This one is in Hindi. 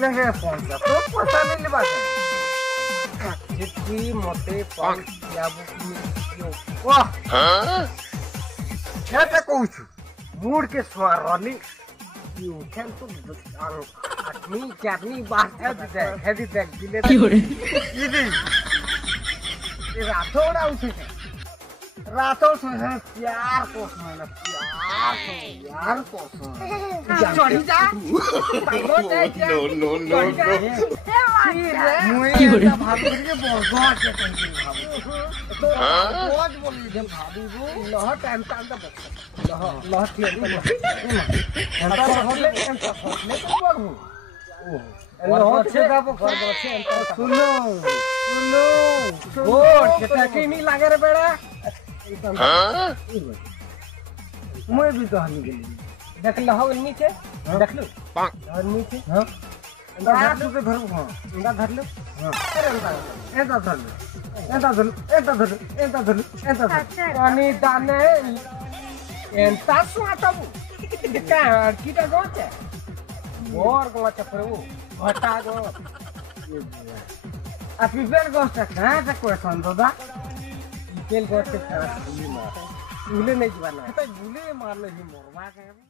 नहीं पहुंचा तो पता नहीं ले बात चिट्ठी मोटे पाल या बुक वाह क्या पे कहूछु मूड के स्वार रली यू कैन तो आदमी चादमी बात है दी देख दिले ये रातोड़ा उठे रातों से प्यार को प्यार को चढ़ी जा नो नो नो मुझे भाभी के बोलगा के कंटिन्यू भाभी तो रोज बोली जब भाभी वो लह टाइम टाइम का लह क्लियर एंटा होले तो बाबू लह अच्छे का वो घर अच्छे एंटा सुनो वो के नहीं लागे रे बेड़ा मैं भी तो हनी गेली देख लहो नीचे देख लो और नीचे हां अंदर से घर हां अंदर धर लो हां ऐसा धर लो ऐसा धर ऐसा धर ऐसा धर पानी दाने एंता सुआता का कीटा गोचे बोर गोचे प्रभु घटा गो आ प्रिपेयर गोस्टा कहां से क्वेश्चन दादा तेल गोचे तरह भूले नहीं जीवाना भूले मार ले मोरमा के